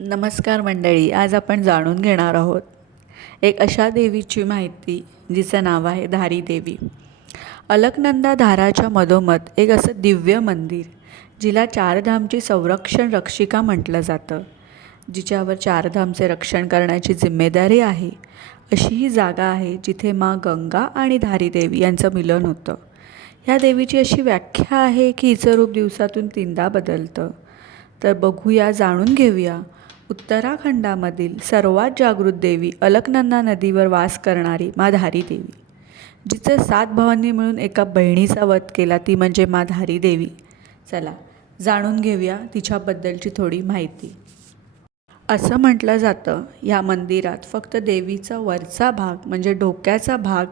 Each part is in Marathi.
नमस्कार मंडळी आज आपण जाणून घेणार आहोत एक अशा देवीची माहिती जिचं नाव आहे धारी देवी. अलकनंदा धाराच्या मधोमध एक असं दिव्य मंदिर जिला चारधामची संरक्षण रक्षिका म्हटलं जातं. जिच्यावर चारधामचे रक्षण करण्याची जिम्मेदारी आहे अशी ही जागा आहे जिथे माँ गंगा आणि धारी देवी यांचं मिलन होतं. ह्या देवीची अशी व्याख्या आहे की हिचं रूप दिवसातून तीनदा बदलतं. तर बघूया जाणून घेऊया उत्तराखंडामधील सर्वात जागृत देवी अलकनंदा नदीवर वास करणारी माधारी देवी जिचे सात भावांनी मिळून एका बहिणीचा वध केला ती म्हणजे माधारी देवी. चला जाणून घेऊया तिच्याबद्दलची थोडी माहिती. असं म्हटलं जातं या मंदिरात फक्त देवीचा वरचा भाग म्हणजे डोक्याचा भाग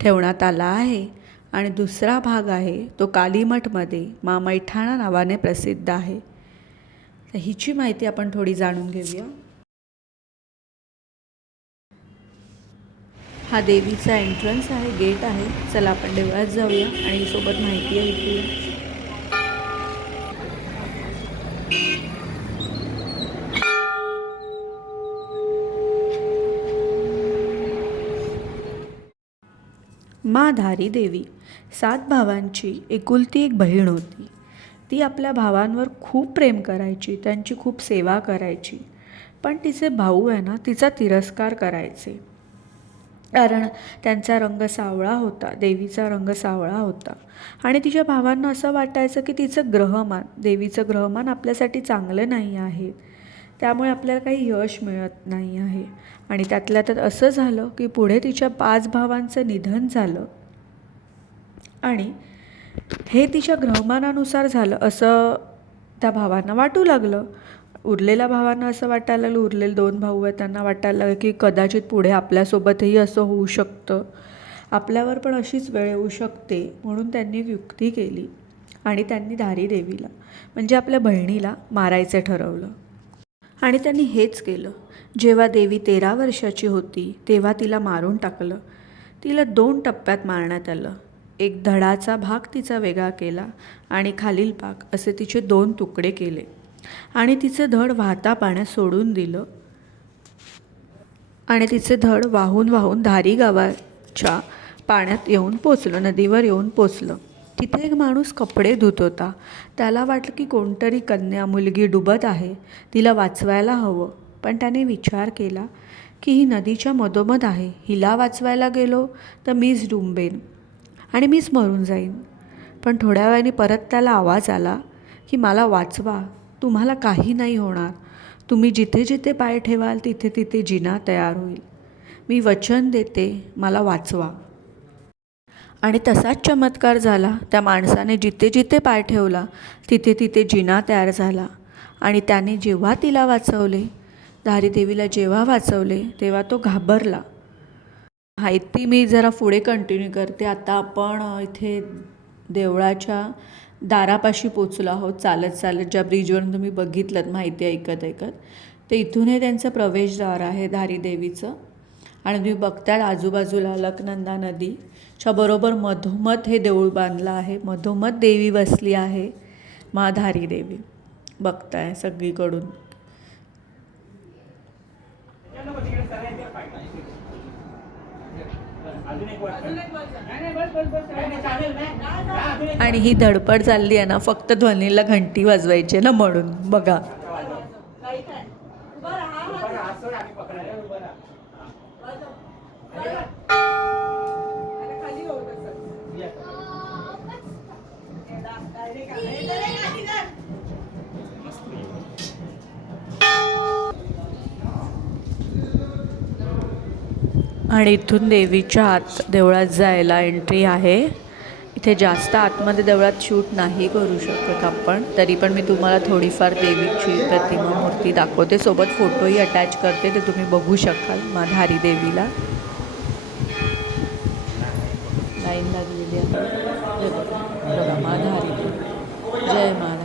ठेवण्यात आला आहे आणि दुसरा भाग आहे तो कालीमठमध्ये मा मैठाणा नावाने प्रसिद्ध आहे. तर हिची माहिती आपण थोडी जाणून घेऊया. हा देवीचा एंट्रन्स आहे गेट आहे. चला आपण देवळात जाऊया आणि सोबत माहिती ऐकूया. माधारी देवी सात भावांची एकुलती एक बहीण होती. ती आपल्या भावांवर खूप प्रेम करायची त्यांची खूप सेवा करायची. पण तिचे भाऊ आहे ना तिचा तिरस्कार करायचे. कारण त्यांचा रंग सावळा होता देवीचा रंग सावळा होता. आणि तिच्या भावांना असं वाटायचं की तिचं ग्रहमान देवीचं ग्रहमान आपल्यासाठी चांगलं नाही आहे. त्यामुळे आपल्याला काही यश मिळत नाही आहे. आणि त्यातल्या त्यात असं झालं की पुढे तिच्या पाच भावांचं निधन झालं. आणि हे तिच्या ग्रहमानानुसार झालं असं त्या भावांना वाटू लागलं. उरलेल्या भावांना असं वाटायला लागलं उरलेले दोन भाऊ आहेत त्यांना वाटायला लागलं की कदाचित पुढे आपल्यासोबतही असं होऊ शकतं. आपल्यावर पण अशीच वेळ येऊ शकते म्हणून त्यांनी युक्ती केली आणि त्यांनी धारी देवीला म्हणजे आपल्या बहिणीला मारायचं ठरवलं. आणि त्यांनी हेच केलं. जेव्हा देवी तेरा वर्षाची होती तेव्हा तिला मारून टाकलं. तिला दोन टप्प्यात मारण्यात आलं. एक धडाचा भाग तिचा वेगळा केला आणि खालील पाक असे तिचे दोन तुकडे केले. आणि तिचे धड वाहता पाण्यात सोडून दिलं. आणि तिचे धड वाहून वाहून धारी गावाच्या पाण्यात येऊन पोचलं नदीवर येऊन पोचलं. तिथे एक माणूस कपडे धुत होता. त्याला वाटलं की कोणतरी कन्या मुलगी डुबत आहे. तिला वाचवायला हवं. पण त्याने विचार केला की ही नदीच्या मधोमध आहे. हिला वाचवायला गेलो तर मीच डुंबेन. आणि मीच मरून जाईन. पण थोड्या वेळाने परत त्याला आवाज आला की मला वाचवा. तुम्हाला काही नाही होणार. तुम्ही जिथे जिथे पाय ठेवाल तिथे तिथे जिना तयार होईल. मी वचन देते. मला वाचवा. आणि तसाच चमत्कार झाला. त्या माणसाने जिथे जिथे पाय ठेवला तिथे तिथे जिना तयार झाला. आणि त्याने जेव्हा तिला वाचवले धारीदेवीला जेव्हा वाचवले तेव्हा तो घाबरला. माहिती मी जरा पुढे कंटिन्यू करते. आता आपण इथे देवळाच्या दारापाशी पोचलो आहोत. चालत चालत. ज्या ब्रिजवरून तुम्ही बघितलं माहिती ऐकत ऐकत. ते इथूनही त्यांचं प्रवेशद्वार आहे धारी देवीचं. आणि तुम्ही बघताय आजूबाजूला अलकनंदा नदीच्या बरोबर मधोमध हे देऊळ बांधलं आहे. मधोमध देवी बसली आहे महाधारी देवी. बघताय सगळीकडून. आणि ही धडपड चालली आहे ना फक्त ध्वनीला घंटी वाजवायची आहे ना म्हणून बघा आणि इथून देवीच्या आत देवळात जायला एंट्री आहे. इथे जास्त आतमध्ये देवळात शूट नाही करू शकत आपण. तरी पण मी तुम्हाला थोडीफार देवीची प्रतिमा मूर्ती दाखवते. सोबत फोटोही अटॅच करते. ते तुम्ही बघू शकाल माधारी देवीला. लाईन लागलेली आहे. माधारी. देवी जय माधारी.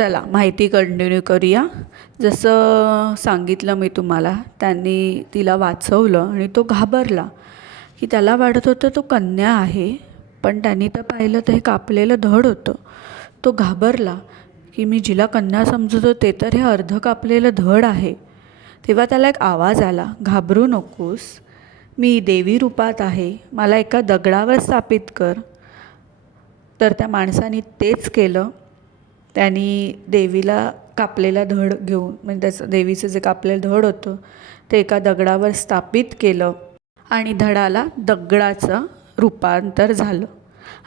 चला माहिती कंटिन्यू करूया. जसं सांगितलं मी तुम्हाला त्यांनी तिला वाचवलं आणि तो घाबरला. की त्याला वाटत होतं तो कन्या आहे पण त्यांनी तर पाहिलं तर हे कापलेलं धड होतं. तो घाबरला की मी जिला कन्या समजतो ते तर हे अर्ध कापलेलं धड आहे. तेव्हा त्याला एक आवाज आला घाबरू नकोस. मी देवी रूपात आहे. मला एका दगडावर स्थापित कर. तर त्या माणसाने तेच केलं. त्यांनी देवीला कापलेला धड घेऊन म्हणजे त्याचं देवीचं जे कापलेलं धड होतं ते एका दगडावर स्थापित केलं आणि धडाला दगडाचं रूपांतर झालं.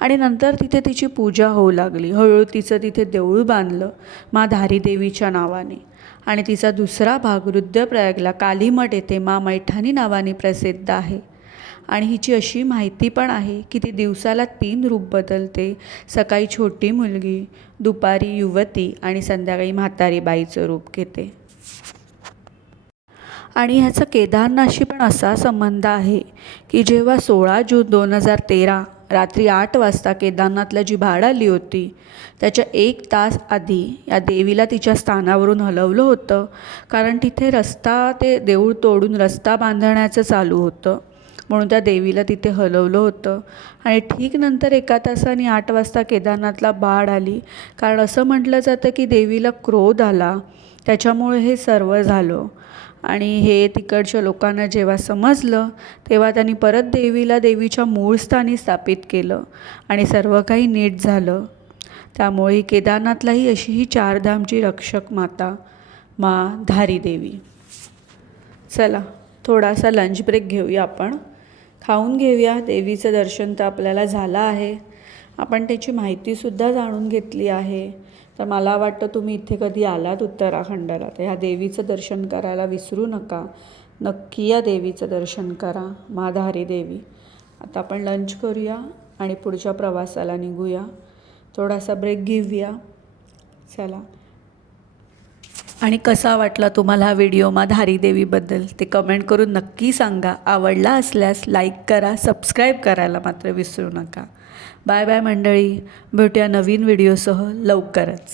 आणि नंतर तिथे तिची पूजा होऊ लागली. हळूहळू तिचं तिथे देऊळ बांधलं मा धारी देवीच्या नावाने. आणि तिचा दुसरा भाग रुद्रप्रयागला कालीमठ येथे मा मैठाणी नावाने प्रसिद्ध आहे. आणि हिची अशी माहिती पण आहे की ती दिवसाला तीन रूप बदलते. सकाळी छोटी मुलगी दुपारी युवती आणि संध्याकाळी म्हातारी बाईचं रूप घेते. आणि ह्याचा केदारनाथशी पण असा संबंध आहे की जेव्हा सोळा जून दोन हजार तेरा रात्री आठ वाजता केदारनाथला जी भाड आली होती त्याच्या एक तास आधी या देवीला तिच्या स्थानावरून हलवलं होतं. कारण तिथे रस्ता ते देऊळ तोडून रस्ता बांधण्याचं चालू होतं. म्हणून त्या देवीला तिथे हलवलं होतं. आणि ठीक नंतर एका तासाने आठ वाजता केदारनाथला बाढ आली. कारण असं म्हटलं जातं की देवीला क्रोध आला. त्याच्यामुळे हे सर्व झालं. आणि हे तिकडच्या लोकांना जेव्हा समजलं तेव्हा त्यांनी परत देवीला देवीच्या मूळ स्थानी स्थापित केलं. आणि सर्व काही नीट झालं. त्यामुळे केदारनाथलाही अशी ही चारधामची रक्षक माता मा धारी देवी. चला थोडासा लंच ब्रेक घेऊया आपण. खाऊन घेऊया. देवीचं दर्शन तर आपल्याला झालं आहे. आपण त्याची माहितीसुद्धा जाणून घेतली आहे. तर मला वाटतं तुम्ही इथे कधी आलात उत्तराखंडाला तर ह्या देवीचं दर्शन करायला विसरू नका. नक्की या देवीचं दर्शन करा माधारी देवी. आता आपण लंच करूया आणि पुढच्या प्रवासाला निघूया. थोडासा ब्रेक घेऊया. चला. आणि कसा वाटला तुम्हाला हा व्हिडिओ? मा धारीदेवीबद्दल ते कमेंट करून नक्की सांगा. आवडला असल्यास लाईक करा सबस्क्राईब करायला मात्र विसरू नका. बाय बाय मंडळी. भेटूया नवीन व्हिडिओसह लवकरच.